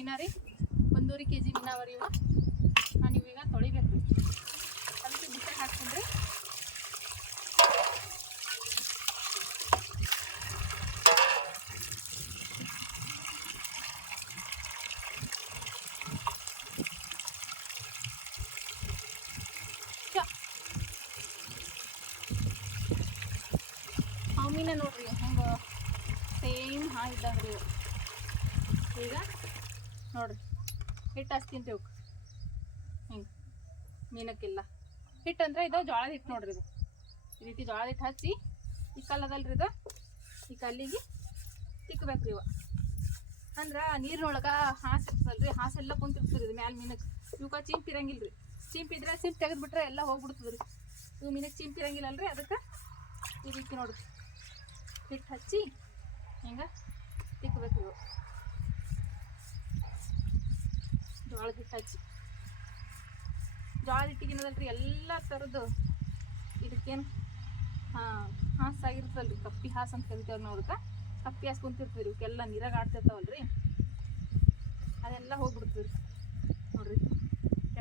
ಮೀನಾ ರೀ, 1.5 kg ಮೀನಾವರಿ ಇವ. ನಾನು ಇವೀಗ ತೊಳಿಬೇಕು ರೀ, ಅದಕ್ಕೆ ಬಿಸಿ ಹಾಕ್ತೀನಿ ರೀ. ಆ ಮೀನ ನೋಡ್ರಿ ಹೆಂಗೆ ಸೇಮ್ ಇದ್ದಂಗೆ ರೀ. ಈಗ ನೋಡ್ರಿ ಹಿಟ್ಟು ಹಚ್ತೀನಿ ರೀ ಅವಕ್ಕೆ ಹಿಂಗೆ ಮೀನಕ್ಕಿಲ್ಲ ಹಿಟ್ಟು ಅಂದರೆ ಇದು ಜೋಳದ ಹಿಟ್ಟು ನೋಡ್ರಿ. ಇದು ಈ ರೀತಿ ಜೋಳದ ಹಿಟ್ಟು ಹಚ್ಚಿ ಈ ಕಲ್ಲದಲ್ರಿ ಇದು ಈ ಕಲ್ಲಿಗೆ ತಿಕ್ಕಬೇಕು ರೀ ಇವ. ಅಂದ್ರೆ ನೀರಿನೊಳಗೆ ಹಾಸು ಇರ್ತದಲ್ರಿ, ಹಾಸೆಲ್ಲ ಕುಂತಿರ್ತದೆ ಇದು ಮ್ಯಾಲೆ ಮೀನಕ್ಕೆ. ಇವಕ್ಕೆ ಚಿಂಪಿರಂಗಿಲ್ಲ ರೀ, ಚಿಂಪಿದ್ರೆ ತೆಗೆದ್ಬಿಟ್ರೆ ಎಲ್ಲ ಹೋಗ್ಬಿಡ್ತದೆ ರೀ. ಇವು ಮೀನಕ್ಕೆ ಚಿಂಪಿರಂಗಿಲ್ಲಲ್ರಿ, ಅದಕ್ಕೆ ಈ ರೀತಿ ನೋಡ್ರಿ ಹಿಟ್ಟು ಹಚ್ಚಿ ಹಿಂಗೆ ತಿಕ್ಕಬೇಕು ಇವು. ಜೋಳದ ಹಿಟ್ಟು ಹಚ್ಚಿ, ಜೋಳದ ಹಿಟ್ಟಿಗಿನದಲ್ರಿ ಎಲ್ಲ ಥರದ್ದು ಇದಕ್ಕೇನು ಹಾಸಾಗಿರ್ತಲ್ರಿ, ಕಪ್ಪಿ ಹಾಸು ಅಂತ ಕರಿತೇವೆ ನಾವು. ಅದಕ್ಕೆ ಕಪ್ಪಿ ಹಾಸು ಕುಂತಿರ್ತೀವಿ ರೀ, ಇವಕ್ಕೆಲ್ಲ ನೀರಾಗ ಆಡ್ತಿರ್ತಾವಲ್ರಿ, ಅದೆಲ್ಲ ಹೋಗ್ಬಿಡ್ತೀವಿ ರೀ. ನೋಡ್ರಿ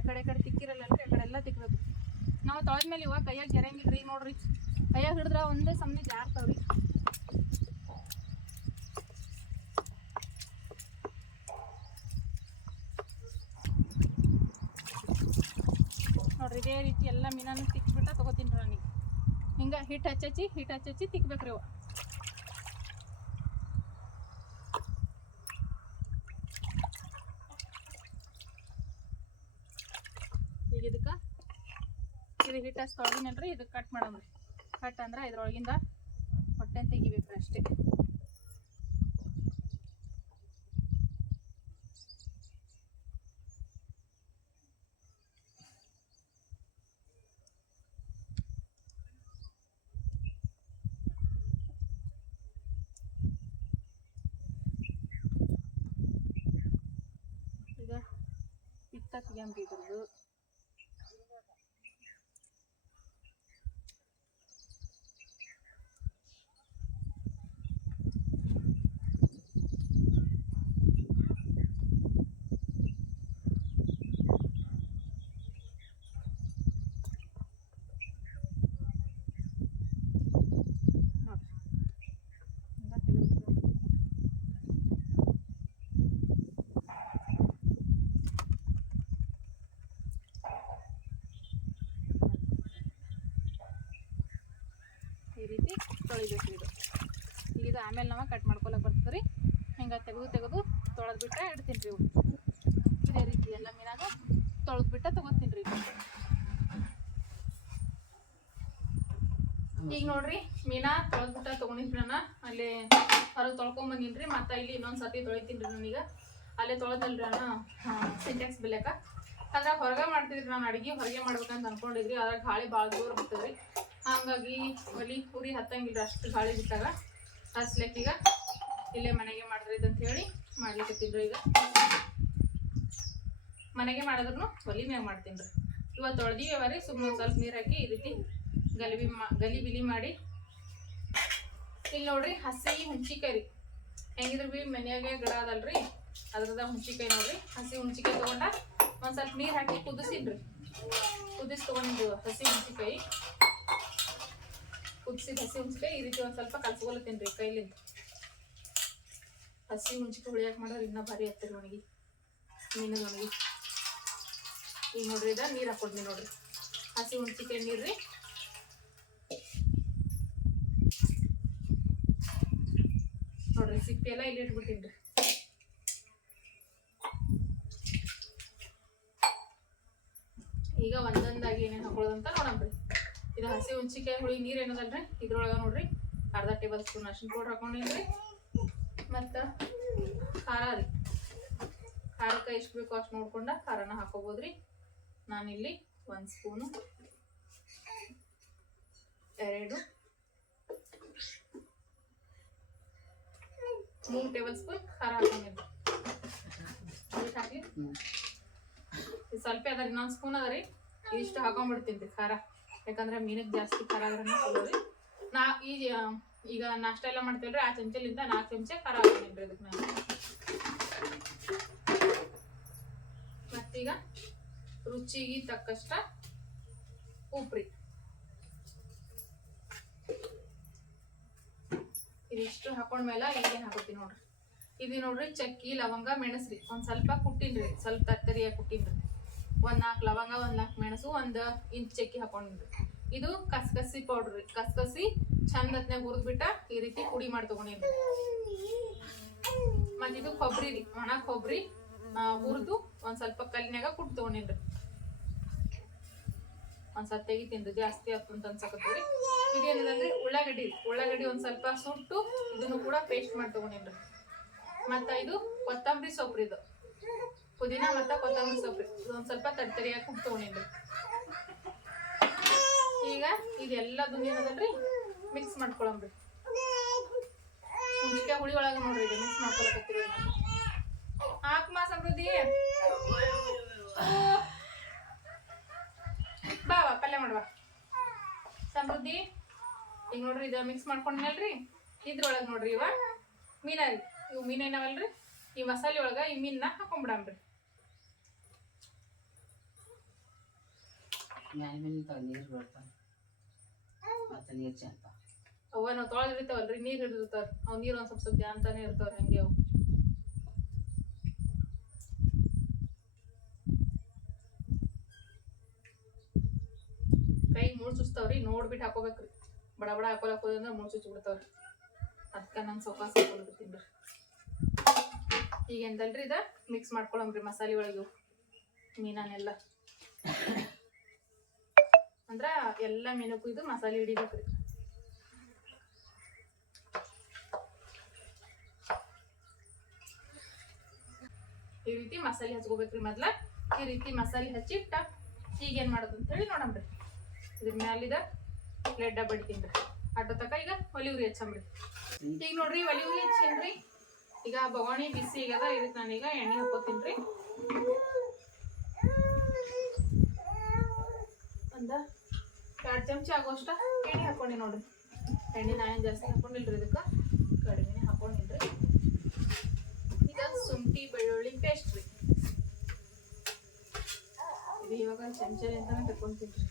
ಎಕಡೆ ತಿಕ್ಕಿರಲ್ಲಲ್ರಿ, ಆ ಕಡೆ ಎಲ್ಲ ತಿಕ್ಕಬೇಕು. ನಾವು ತೊಳೆದ್ಮೇಲೆ ಇವಾಗ ಕೈಯಾಗ ಜರಂಗಿಲ್ಲ ರೀ. ನೋಡ್ರಿ ಕೈಯಾಗ ಹಿಡಿದ್ರೆ ಒಂದೇ ಸಮನೆ ಜಾರ್ತಾವ್ರಿ. ನೋಡ್ರಿ ಇದೇ ರೀತಿ ಎಲ್ಲ ಮೀನನ್ನು ತಿಕ್ಬಿಟ್ಟು ತೊಗೋತೀನಿ ರೀ. ನನಗೆ ಹಿಂಗೆ ಹಿಟ್ಟು ಹಚ್ಚಿ ತಿಕ್ಬೇಕ್ರಿ ಅವ. ಈಗ ಇದಕ್ಕೆ ಇದು ಹಿಟ್ಟು ಹಚ್ಚಿ ತೊಳೆದಿನಲ್ರಿ, ಇದಕ್ಕೆ ಕಟ್ ಮಾಡಮ್ರಿ. ಕಟ್ ಅಂದ್ರೆ ಇದ್ರೊಳಗಿಂದ ಹೊಟ್ಟೆ ತೆಗಿಬೇಕ್ರಿ ಅಷ್ಟೇ. ಈಗ ಪಿತ್ತ ತೆಗಿಯಂಬಿದ್ರದ್ದು ಈ ರೀತಿ ತೊಳಿಬೇಕು. ಇದು ಆಮೇಲೆ ನಾವು ಕಟ್ ಮಾಡ್ಕೊಳಕ್ಕೆ ಬರ್ತದೆ ರೀ. ಹಿಂಗೆ ತೆಗೆದು ತೊಳೆದ್ಬಿಟ್ಟು ಇಡ್ತೀನಿ ರೀ. ಇದೇ ರೀತಿ ಎಲ್ಲ ಮೀನಾಗ ತೊಳೆದ್ಬಿಟ್ಟು ತೊಗೊತೀನಿ ರೀ. ಈಗ ನೋಡ್ರಿ ಮೀನಾ ತೊಳೆದ್ಬಿಟ್ಟು ತೊಗೊಂಡಿದ್ರಿ. ನಾನು ಅಲ್ಲಿ ಹೊರಗೆ ತೊಳ್ಕೊಂಬಂದಿನಿ ರೀ. ಮತ್ತು ಇಲ್ಲಿ ಇನ್ನೊಂದು ಸರ್ತಿ ತೊಳಿತೀನಿ ರೀ. ನಾನೀಗ ಅಲ್ಲೇ ತೊಳೆದಲ್ರಿ ನಾನು ಸಿಂಟೆಕ್ಸ್ ಬೆಲೆಕ. ಅದ್ರಾಗ ಹೊರಗೆ ಮಾಡ್ತಿದ್ರಿ ನಾನು ಅಡುಗೆ, ಹೊರಗೆ ಮಾಡ್ಬೇಕಂತ ಅನ್ಕೊಂಡಿದ್ರಿ. ಅದ್ರಾಗ ಗಾಳಿ ಭಾಳ ಜೋರು ಬಿಡ್ತದೆ ರೀ. ಹಾಗಾಗಿ ಒಲಿ ಪೂರಿ ಹತ್ತಂಗಿಲ್ಲ ಅಷ್ಟು ಗಾಳಿ ಬಿಟ್ಟಾಗ. ಹಸ್ಲೆಕ್ಕೀಗ ಇಲ್ಲೇ ಮನೆಗೆ ಮಾಡಿದ್ರಿ ಅಂತ ಹೇಳಿ ಮಾಡ್ಲಿಕ್ಕತ್ತಿದ್ರು. ಈಗ ಮನೆಗೆ ಮಾಡಿದ್ರು ಒಲಿ ಮ್ಯಾಗ ಮಾಡ್ತೀನಿ ರೀ. ಇವತ್ತು ತೊಳೆದಿವ ರೀ. ಸುಮ್ಮನೆ ಸ್ವಲ್ಪ ನೀರು ಹಾಕಿ ಈ ರೀತಿ ಗಲಿಬಿಲಿ ಮಾಡಿ. ಇಲ್ಲಿ ನೋಡ್ರಿ ಹಸಿ ಹುಣ್ಚಿಕಾಯಿ ರೀ. ಹೆಂಗಿದ್ರು ಭೀ ಮನೆಯಾಗೆ ಗಿಡ ಅದಲ್ರಿ, ಅದ್ರದ ಹುಣ್ಚಿಕಾಯಿ ನೋಡ್ರಿ. ಹಸಿ ಹುಣ್ಚಿಕಾಯಿ ತೊಗೊಂಡ ಒಂದು ಸ್ವಲ್ಪ ನೀರು ಹಾಕಿ ಕುದಿಸಿನ್ರಿ. ಕುದಿಸಿ ತೊಗೊಂಡಿದ್ದು ಹಸಿ ಹುಣ್ಚಿಕಾಯಿ. ಕುದಿಸಿದ ಹಸಿ ಹುಣ್ಚಿಕಾಯಿ ಈ ರೀತಿ ಒಂದು ಸ್ವಲ್ಪ ಕಲ್ಸ್ಕೊಳತ್ತೀನಿ ರೀ ಕೈಲಿಂದ. ಹಸಿ ಹುಣ್ಚಿಕಾಯಿ ಹುಳಿಯಾಕೆ ಮಾಡಿದ್ರೆ ಇನ್ನೂ ಭಾರಿ ಆಗ್ತದೆ ಒಣಗಿ ಮೀನು ಒಣಗಿ. ಈಗ ನೋಡ್ರಿ ಇದ ನೀರು ಹಾಕೊಡ್ತೀನಿ ನೋಡ್ರಿ. ಹಸಿ ಹುಣ್ಚಿಕಾಯಿ ನೀರು ರೀ. ನೋಡ್ರಿ ಸಿಪ್ಪೆ ಎಲ್ಲ ಇಲ್ಲಿ ಇಟ್ಬಿಡ್ತೀನಿ ರೀ. ಈಗ ಒಂದೊಂದಾಗಿ ಏನೇನು ಹಾಕೊಳ್ಳೋದಂತ ನೋಡಂಬ್ರಿ. ಇದು ಹಸಿ ಹುಣ್ಚಿಕಾಯಿ ಹುಳಿ ನೀರು ಏನದಲ್ರಿ, ಇದ್ರೊಳಗೆ ನೋಡ್ರಿ ಅರ್ಧ ಟೇಬಲ್ ಸ್ಪೂನ್ ಅರಿಶಿನ ಪೌಡ್ರ್ ಹಾಕೊಂಡಿನ್ರಿ. ಮತ್ತು ಖಾರ ರೀ. ಖಾರಕ್ಕೆ ಎಷ್ಟು ಬೇಕೋ ಅಷ್ಟು ನೋಡ್ಕೊಂಡ ಖಾರನ ಹಾಕೋಬೋದ್ರಿ. ನಾನಿಲ್ಲಿ 1 ಸ್ಪೂನು, 2, 3 ಟೇಬಲ್ ಸ್ಪೂನ್ ಖಾರ ಹಾಕೊಂಡಿದ್ರಿ. ಹಾಕಿ ಸ್ವಲ್ಪ ಅದ ರೀ, 1 ಸ್ಪೂನ್ ಅದ ರೀ. ಇದಿಷ್ಟು ಹಾಕೊಂಡ್ಬಿಡ್ತೀನಿ ರೀ ಖಾರ. ಯಾಕಂದ್ರೆ ಮೀನಿಗೆ ಜಾಸ್ತಿ ಖಾರ ಆದ್ರೆ ಚಲೋ ರೀ. ಈಗ ನಾಷ್ಟ ಎಲ್ಲ ಮಾಡ್ತೇವ್ರಿ, ಆ ಚಮಚಲಿಂದ 4 ಚಮಚ ಖಾರ ಹಾಕೊಂಡಿನ್ರಿ ಇದಕ್ಕೆ ನಾನು. ಈಗ ರುಚಿಗೆ ತಕ್ಕಷ್ಟ ಉಪ್ರಿ. ಇದಿಷ್ಟು ಹಾಕೊಂಡ್ಮೇಲೆ ಈಗೇನು ಹಾಕೋತೀನಿ ನೋಡ್ರಿ. ಇದು ನೋಡ್ರಿ ಚಕ್ಕಿ ಲವಂಗ ಮೆಣಸ್ರಿ ಒಂದ್ ಸ್ವಲ್ಪ ಕುಟ್ಟಿನ್ರಿ, ಸ್ವಲ್ಪ ತರ್ತರಿಯಾಗಿ ಕುಟ್ಟಿನ್ರಿ. 1-4 ಲವಂಗ, 1-4 ಮೆಣಸು, 1 ಇಂಚ್ ಚಕ್ಕಿ ಹಾಕೊಂಡಿನ್ರಿ. ಇದು ಕಸ್ಕಸಿ ಪೌಡ್ರ್ ರೀ. ಕಸ್ಕಸಿ ಚಂದ ಹೊತ್ನಾಗ ಹುರಿದ್ಬಿಟ್ಟ ಈ ರೀತಿ ಪುಡಿ ಮಾಡಿ ತಗೊಂಡಿನ್ರಿ. ಮತ್ ಇದು ಕೊಬ್ಬರಿ ರೀ, ಒಣ ಕೊಬ್ಬರಿ ಹುರಿದು ಒಂದ್ ಸ್ವಲ್ಪ ಕಲ್ಲಿನಾಗ ಕುಟ್ಟು ತಗೊಂಡಿನ್ರಿ. ಒಂದ್ಸಲ ತೆಗಿತೀನ್ರಿ, ಜಾಸ್ತಿ ಆತು ಅಂತ ಅನ್ಸಕತ್ತೀರಿ. ಇದೇನಿಲ್ಲಂದ್ರೆ ಉಳ್ಳಾಗಡ್ಡಿ ಒಂದ್ ಸ್ವಲ್ಪ ಸುಟ್ಟು ಇದನ್ನು ಕೂಡ ಪೇಸ್ಟ್ ಮಾಡಿ ತಗೊಂಡಿನ್ರಿ. ಮತ್ತ ಇದು ಕೊತ್ತಂಬರಿ ಸೊಪ್ರಿ, ಇದು ಪುದೀನ ಮತ್ತ ಕೊತ್ತಂಬರಿ ಸೊಪ್ರಿ ಒಂದ್ ಸ್ವಲ್ಪ ತರ್ತರಿಯಾಗಿ ಕುಟ್ಟು ತಗೊಂಡಿನ್ರಿ. ಈಗ ಇದೆಲ್ಲದನ್ನ ಏನದಲ್ರಿ ಮಿಕ್ಸ್ ಮಾಡ್ಕೊಳಮ್ರಿ. ಹುಂಚಿಕಾಯಿ ಹುಳಿ ಒಳಗ ನೋಡ್ರಿ ಇದು ಮಿಕ್ಸ್ ಮಾಡ್ಕೊಳಕತ್ತೀರಿ. ಹಾಕ್ಮಾ ಸಮೃದ್ಧಿ, ಬಾ ಪಲ್ಯ ಮಾಡುವ ಸಮೃದ್ಧಿ. ಈಗ ನೋಡ್ರಿ ಇದು ಮಿಕ್ಸ್ ಮಾಡ್ಕೊಂಡ್ನಲ್ರಿ. ಇದ್ರೊಳಗೆ ನೋಡ್ರಿ ಇವ ಮೀನ ರೀ, ಇವು ಮೀನ ಏನವಲ್ರಿ, ಈ ಮಸಾಲೆ ಒಳಗ ಈ ಮೀನ್ನ ಹಾಕೊಂಡ್ಬಿಡಮ್ರಿ. ಅವ ನಾವು ತೊಳೆದಿರ್ತಾವಲ್ರಿ, ನೀರ್ ಹಿಡಿದಿರ್ತಾವ. ಅವ್ ನೀರ್ ಒಂದ್ ಸ್ವಲ್ಪ ಜಾನ್ತಾನೆ ಇರ್ತಾವ್ರಿ, ಹಂಗೆ ಅವು. ಕೈ ಮೂಳ್ ಚುಚ್ತಾವ್ರಿ, ನೋಡ್ಬಿಟ್ಟು ಹಾಕೋಬೇಕ್ರಿ. ಬಡ ಬಡ ಹಾಕೊಳಕ್ ಹೋದಂದ್ರೆ ಮೂಳ್ ಚುಚ್ಚಿ ಬಿಡ್ತಾವ್ರಿ. ಅದಕ್ಕೆ ನಾನು ಸೊಕಾಸ ಹಾಕೊಳಕತ್ತೀನ್ರಿ. ಈಗ ಎಂದಲ್ರಿ ಇದ ಮಿಕ್ಸ್ ಮಾಡ್ಕೊಳಮ್ರಿ ಮಸಾಲೆ ಒಳಗೆ ಮೀನನ್ನೆಲ್ಲ. ಅಂದ್ರ ಎಲ್ಲ ಮೀನಕ್ಕೂ ಇದು ಮಸಾಲೆ ಹಿಡಿಬೇಕ್ರಿ. ಈ ರೀತಿ ಮಸಾಲೆ ಹಚ್ಕೋಬೇಕ್ರಿ. ಮೊದ್ಲ ಈ ರೀತಿ ಮಸಾಲೆ ಹಚ್ಚಿಟ್ಟ ಈಗ ಏನ್ ಮಾಡೋದು ಅಂತ ಹೇಳಿ ನೋಡಮ್ರಿ. ಇದ್ರ ಮ್ಯಾಲಿದ ಪ್ಲೇಟ್ ಬಡಿತೀನ್ರಿ. ಅಡ್ಡ ತಕ ಈಗ ಒಲಿ ಉರಿ ಹಚ್ಚಮ್ರಿ. ಈಗ ನೋಡ್ರಿ ಒಲಿ ಉರಿ ಹಚ್ಚೀನ್ರಿ. ಈಗ ಬೊಗಾಣಿ ಬಿಸಿ ಆಗದ. ಇದಕ್ಕೆ ನಾನೀಗ ಎಣ್ಣೆ ಹಾಕೋತೀನ್ರಿ. ಒಂದ 2 ಚಮಚ ಆಗೋಷ್ಟ ಎಣ್ಣೆ ಹಾಕೊಂಡಿ ನೋಡ್ರಿ. ಎಣ್ಣೆ ನಾನೇನು ಜಾಸ್ತಿ ಹಾಕೊಂಡಿಲ್ರಿ, ಇದಕ್ಕೆ ಕಡಿಮೆನೆ ಹಾಕೊಂಡಿನ್ರಿ. ಈಗ ಶುಂಠಿ ಬೆಳ್ಳುಳ್ಳಿ ಪೇಸ್ಟ್ ರೀ. ಇದು ಇವಾಗ ಚಮಚಲಿ ಅಂತಾನೆ ತಕೊಂತೀನ್ರಿ.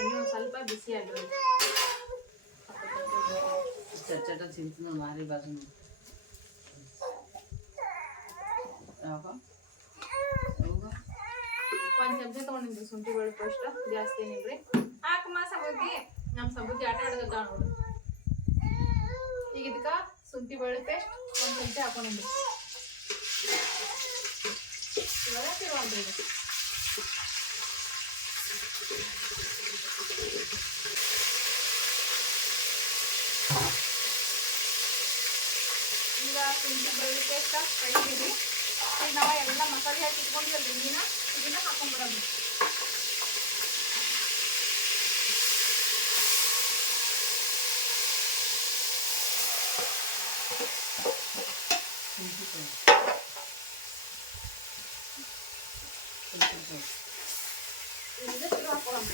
ಎಣ್ಣೆ ಒಂದು ಸ್ವಲ್ಪ ಬಿಸಿ ಆಗ್ರಿ. ಚಟ ಸಿಂತ ಮಾರಿ ಬಾಜು ಒಂದ್ ಚಮಚ ತಗೊಂಡಿನ್ರಿ ಶುಂಠಿ ಬೆಳ್ಳುಳ್ಳಿ ಪೇಸ್ಟ್, ಜಾಸ್ತಿ ಏನಿಲ್ರಿ. ಹಾಕಮ್ಮ ಸಮೃದ್ಧಿ, ನಮ್ಮ ಸಮೃದ್ಧಿ ಆಟ ಆಡೋದ ನೋಡ್ರಿ. ಈಗ ಇದಕ್ಕ ಶುಂಠಿ ಬೆಳ್ಳುಳ್ಳಿ ಪೇಸ್ಟ್ 1 ಚಮಚ ಹಾಕೊಂಡಿನ್ರಿ. ಇವಾಗ ತಿರುವಂದ್ರಿ. ಈಗ ಶುಂಠಿ ಬೆಳ್ಳುಳ್ಳಿ ಪೇಸ್ಟ್ ಕಳಿಸಿದ್ರಿ. ಈಗ ನಾವು ಎಲ್ಲ ಮಸಾಲೆ ಹಾಕಿ ಇಟ್ಕೊಂಡಿವಲ್ರಿ ಮೀನ, ಇದನ್ನ ಹಾಕೊಂಡ್ಬಿಡೋದು. ಇದಕ್ಕೆ ಹಾಕೊಳ್ಳೋಣ.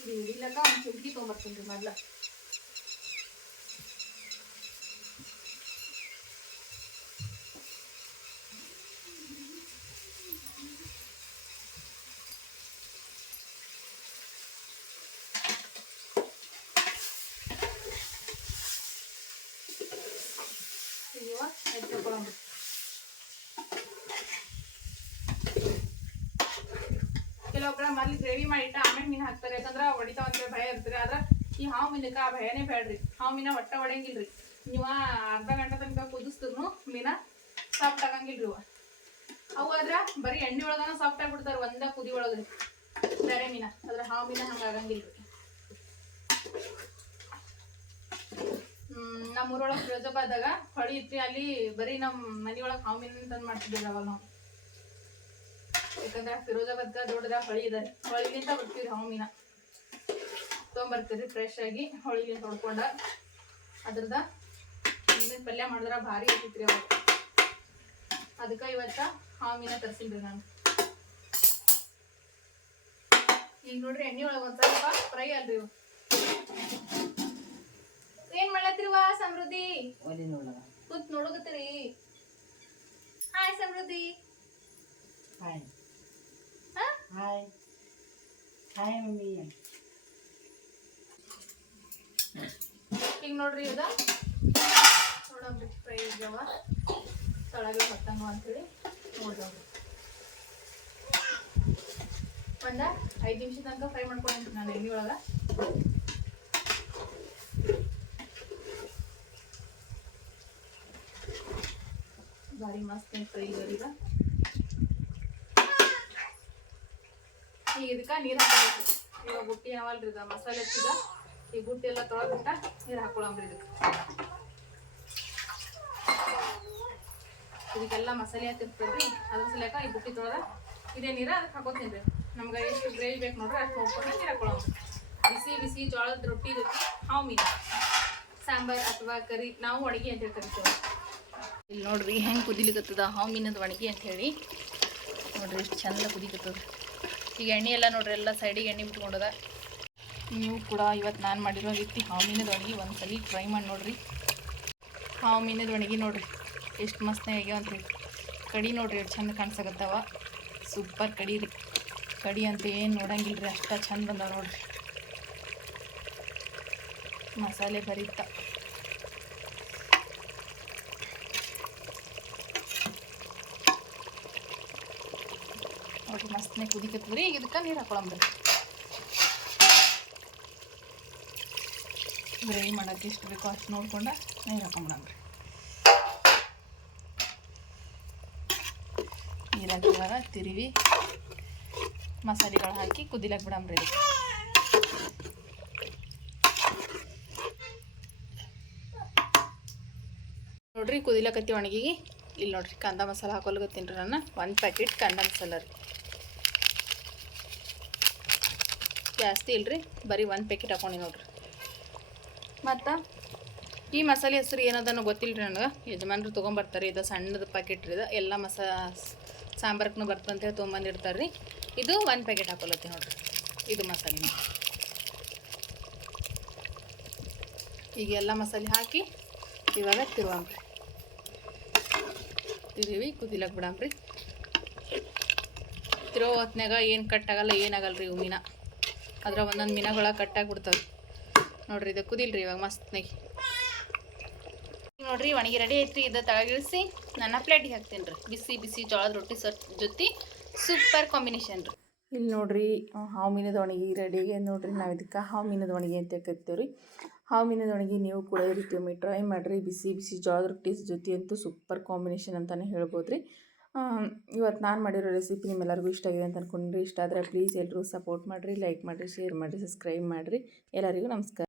ಇದು ಹಿಡಿಲಕ್ಕ ಒಂದು ಚುಟ್ಕಿ ತೊಗೊಂಬರ್ತೀನಿ ರೀ ಮೊದ್ಲ. ಇವ ಎತ್ಕೊಳ್ಳೋಣ. ಕೆಲವೊಬ್ಬರ ಮೊದ್ಲು ಗ್ರೇವಿ ಮಾಡಿಟ್ಟ ಆಮೇಲೆ ಮೀನು ಹಾಕ್ತಾರೆ. ಯಾಕಂದ್ರೆ ಹೊಡಿತಾವ ಅಂತೇಳಿ ಭಯ ಇರ್ತಾರೆ. ಆದ್ರೆ ಈ ಹಾವು ಮೀನಕ್ಕೆ ಆ ಭಯನೇ ಬೇಡ್ರಿ. ಹಾವು ಮೀನ ಒಟ್ಟ ಹೊಡೆಯಂಗಿಲ್ರಿ. ನೀವು ಅರ್ಧ ಗಂಟೆ ತನಕ ಕುದಿಸ್ತಿರ್ನು ಮೀನ ಸಾಫ್ಟ್ ಆಗಂಗಿಲ್ರಿ. ಅವು ಆದ್ರೆ ಬರೀ ಎಣ್ಣೆ ಒಳಗನ ಸಾಫ್ಟ್ ಆಗಿಬಿಡ್ತಾರೆ, ಒಂದ ಕುದಿ ಒಳಗ್ರಿ ಬೇರೆ ಮೀನ. ಆದ್ರೆ ಹಾವು ಮೀನ ಹಂಗ ಆಗಂಗಿಲ್ರಿ. ನಮ್ಮ ಊರೊಳಗೆ ಫಿರೋಜಾಬಾದಾಗ ಹೊಳಿ ಇತ್ರಿ. ಅಲ್ಲಿ ಬರೀ ನಮ್ಮ ಮನೆಯೊಳಗೆ ಹಾವು ಮೀನ ತಂದು ಮಾಡ್ತಿದ್ದೀವಿ ಅವಾಗ ನಾವು. ಯಾಕಂದ್ರೆ ಫಿರೋಜಾಬಾದ್ಗ ದೊಡ್ಡದಾಗ ಹೊಳಿ ಇದಾರೆ. ಹೊಳಿಲಿಂದ ಬರ್ತೀವಿ ಹಾವು ಮೀನ ತೊಗೊಂಬರ್ತೀರಿ ಫ್ರೆಶ್ ಆಗಿ. ಹೊಳಿಲಿಂದ ಹೊಡ್ಕೊಂಡ ಅದ್ರದ ಮೀನಿನ ಪಲ್ಯ ಮಾಡಿದ್ರ ಭಾರಿ ಇರ್ತಿತ್ರಿ ಅವಾಗ. ಅದಕ್ಕೆ ಇವತ್ತ ಹಾವು ಮೀನ ತರಿಸಿನ್ರಿ ನಾನು. ಈಗ ನೋಡ್ರಿ ಎಣ್ಣೆ ಒಳಗೆ ಒಂದ್ ಸ್ವಲ್ಪ ಫ್ರೈ ಅಲ್ರಿ ಇವು. ಏನ್ ಮಾಡತ್ರಿವ ಸಮೃದ್ಧಿ? ಒಲಿ ನೋಡ ಕೂತ್ ನೋಡಕತ್ತೀರಿ? ಹಾಯ್ ಸಮೃದ್ಧಿ. ಹಾಯ್ ಹಾ ಹಾಯ್ ಹಾಯ್ ಮಮ್ಮಿ. ಈಗ ನೋಡ್ರಿ ಇದ ನೋಡಂಬ್ರಿ ಫ್ರೈ ಆಗ್ಯಾವ ತಳಗೆ ಹೊತ್ತಂಗ ಅಂತೇಳಿ ನೋಡ್ರಿ. ಒಂದ 5 ನಿಮಿಷ ತನಕ ಫ್ರೈ ಮಾಡ್ಕೊಂಡ್ರಿ ನಾನು ಎಣ್ಣೆ ಒಳಗ. ಭಾರಿ ಮಸ್ತ್ ಫ್ರೈ ಈಗ. ಈಗ ಇದಕ್ಕೆ ನೀರು ಹಾಕಬೇಕು. ಇವಾಗ ಬುಟ್ಟಿ ಅವಲ್ರಿ ಇದ ಮಸಾಲೆ ಹಚ್ಚಿದ ಈ ಬುಟ್ಟಿ ಎಲ್ಲ ತೊಳೆದ್ಬಿಟ್ಟ ನೀರು ಹಾಕೊಳಂಬ್ರಿ ಇದಕ್ಕೆಲ್ಲ ಮಸಾಲೆ ಹತ್ತಿರ್ತದ್ರಿ. ಅದ್ರ ಸಲಕ ಈ ಬುಟ್ಟಿ ತೊಳೆದ ಇದೇ ನೀರು ಅದಕ್ಕೆ ಹಾಕೋತೀನಿ ರೀ. ನಮ್ಗೆ ಎಷ್ಟು ಗ್ರೇವಿ ಬೇಕು ನೋಡ್ರಿ ಅಷ್ಟು ನೋಡ್ಕೊಂಡು ನೀರು ಹಾಕೊಳಂಬ್ರಿ. ಬಿಸಿ ಬಿಸಿ ಜೋಳದ ರೊಟ್ಟಿ ಜೊತೆ ಹಾವು ಮೀನು ಸಾಂಬಾರ್ ಅಥವಾ ಕರಿ, ನಾವು ಒಣಗಿ ಅಂತೇಳಿ ಕರಿತೇವೆ. ಇಲ್ಲಿ ನೋಡ್ರಿ ಹೆಂಗೆ ಕುದಿಲಿಕತ್ತದ ಹಾವು ಮೀನದ ಒಣಗಿ ಅಂತ ಹೇಳಿ. ನೋಡ್ರಿ ಎಷ್ಟು ಚಂದ ಕುದಿಕತ್ತದ. ಈಗ ಎಣ್ಣೆ ಎಲ್ಲ ನೋಡ್ರಿ ಎಲ್ಲ ಸೈಡಿಗೆ ಎಣ್ಣೆ ಬಿಟ್ಕೊಂಡದ. ನೀವು ಕೂಡ ಇವತ್ತು ನಾನು ಮಾಡಿರೋ ರೀತಿ ಹಾವು ಮೀನದ ಒಣಗಿ ಒಂದ್ಸಲಿ ಟ್ರೈ ಮಾಡಿ ನೋಡ್ರಿ. ಹಾವು ಮೀನದ ಒಣಗಿ ನೋಡ್ರಿ ಎಷ್ಟು ಮಸ್ತ್ ಆಗ್ಯಾವ ಅಂತೇಳಿ. ಕಡಿ ನೋಡ್ರಿ ಎಷ್ಟು ಚಂದ ಕಾಣಿಸಕತ್ತಾವ. ಸೂಪರ್ ಕಡಿ ರೀ. ಕಡಿ ಅಂತ ಏನು ನೋಡಂಗಿಲ್ಲ ರೀ, ಅಷ್ಟ ಚಂದ ಬಂದಾವ ನೋಡ್ರಿ. ಮಸಾಲೆ ಭರಿತ ನೋಡ್ರಿ ಮಸ್ತ್ನೇ ಕುದಿಕತ್ತದ್ರಿ. ಈಗ ಇದಕ್ಕೆ ನೀರು ಹಾಕೊಳಂಬ್ರಿ. ಗ್ರೇವಿ ಮಾಡೋಕ್ಕೆ ಎಷ್ಟು ಬೇಕೋ ಅಷ್ಟು ನೋಡ್ಕೊಂಡು ನೀರು ಹಾಕೊಂಬಿಡಂಬ್ರಿ. ನೀರು ಹಾಕಿದಾಗ ತಿರುವಿ ಮಸಾಲೆಗಳು ಹಾಕಿ ಕುದಿಲಕ್ಕೆ ಬಿಡಂಬ್ರಿ. ಇದಕ್ಕೆ ನೋಡ್ರಿ ಕುದಿಲಕತ್ತಿ ಒಣಗಿಗೆ. ಇಲ್ಲಿ ನೋಡ್ರಿ ಕಾಂದ ಮಸಾಲ ಹಾಕೊಲ್ಗತ್ತೀನಿ ರೀ ನಾನು. 1 ಪ್ಯಾಕೆಟ್ ಕಾಂದ ಮಸಾಲ ರೀ, ಜಾಸ್ತಿ ಇಲ್ರಿ, ಬರೀ 1 ಪ್ಯಾಕೆಟ್ ಹಾಕೊಂಡು ನೋಡ್ರಿ. ಮತ್ತು ಈ ಮಸಾಲೆ ಹೆಸರು ಏನದನ್ನು ಗೊತ್ತಿಲ್ಲ ರೀ ನನಗೆ. ಯಜಮಾನ್ರು ತೊಗೊಂಬರ್ತಾರೆ. ಇದು ಸಣ್ಣದ ಪ್ಯಾಕೆಟ್ ರೀ. ಇದು ಎಲ್ಲ ಸಾಂಬಾರ್ಗೂ ಬರ್ತಂತೇಳಿ ತೊಗೊಂಬಂದಿರ್ತಾರೆ ರೀ. ಇದು 1 ಪ್ಯಾಕೆಟ್ ಹಾಕೊಲತ್ತಿ ನೋಡ್ರಿ. ಇದು ಮಸಾಲೆ ಈಗ ಎಲ್ಲ ಮಸಾಲೆ ಹಾಕಿ ಇವಾಗ ತಿರುವಂಬ್ರಿ. ತಿರುವಿ ಕುದಿಲಕ್ಕೆ ಬಿಡಂಬ್ರಿ. ತಿರೋ ಹೊತ್ನಾಗ ಏನು ಕಟ್ಟಾಗಲ್ಲ, ಏನಾಗಲ್ಲ ರೀ ಇವು ಮೀನ. ಅದ್ರ ಒಂದೊಂದು ಮೀನಗಳ ಕಟ್ಟಾಗ್ಬಿಡ್ತಾವೆ ನೋಡ್ರಿ. ಇದು ಕುದಿಲ್ರಿ ಇವಾಗ ಮಸ್ತ್ನಾಗಿ. ನೋಡ್ರಿ ಒಣಗಿ ರೆಡಿ ಐತ್ರಿ. ಇದು ತಳಗಿಳಿಸಿ ನನ್ನ ಪ್ಲೇಟಿಗೆ ಹಾಕ್ತೀನಿ ರೀ. ಬಿಸಿ ಬಿಸಿ ಜೋಳದ ರೊಟ್ಟಿ ಜೊತೆ ಸೂಪರ್ ಕಾಂಬಿನೇಷನ್ ರೀ. ಇಲ್ಲಿ ನೋಡ್ರಿ ಹಾವು ಮೀನದ ಒಣಗಿ ರೆಡಿ ಆಗಿ ನೋಡ್ರಿ. ನಾವು ಇದಕ್ಕೆ ಹಾವು ಮೀನದ ಒಣಗಿ ಅಂತ ಕರಿತೀವಿ ರೀ. ಹಾವು ಮೀನದ ಒಣಗಿ ನೀವು ಕೂಡ ಈ ರೀತಿ ಒಮ್ಮೆ ಟ್ರೈ ಮಾಡಿರಿ. ಬಿಸಿ ಬಿಸಿ ಜೋಳದ ರೊಟ್ಟಿ ಜೊತೆ ಅಂತೂ ಸೂಪರ್ ಕಾಂಬಿನೇಷನ್ ಅಂತಲೇ ಹೇಳ್ಬೋದು ರೀ. ಇವತ್ತು ನಾನು ಮಾಡಿರೋ ರೆಸಿಪಿ ನಿಮ್ಮೆಲ್ಲರಿಗೂ ಇಷ್ಟ ಆಗಿದೆ ಅಂತ ಅಂದ್ಕೊಂಡ್ರಿ. ಇಷ್ಟ ಆದರೆ ಪ್ಲೀಸ್ ಎಲ್ಲರೂ ಸಪೋರ್ಟ್ ಮಾಡಿರಿ, ಲೈಕ್ ಮಾಡಿರಿ, ಶೇರ್ ಮಾಡಿರಿ, ಸಬ್ಸ್ಕ್ರೈಬ್ ಮಾಡಿರಿ. ಎಲ್ಲರಿಗೂ ನಮಸ್ಕಾರ.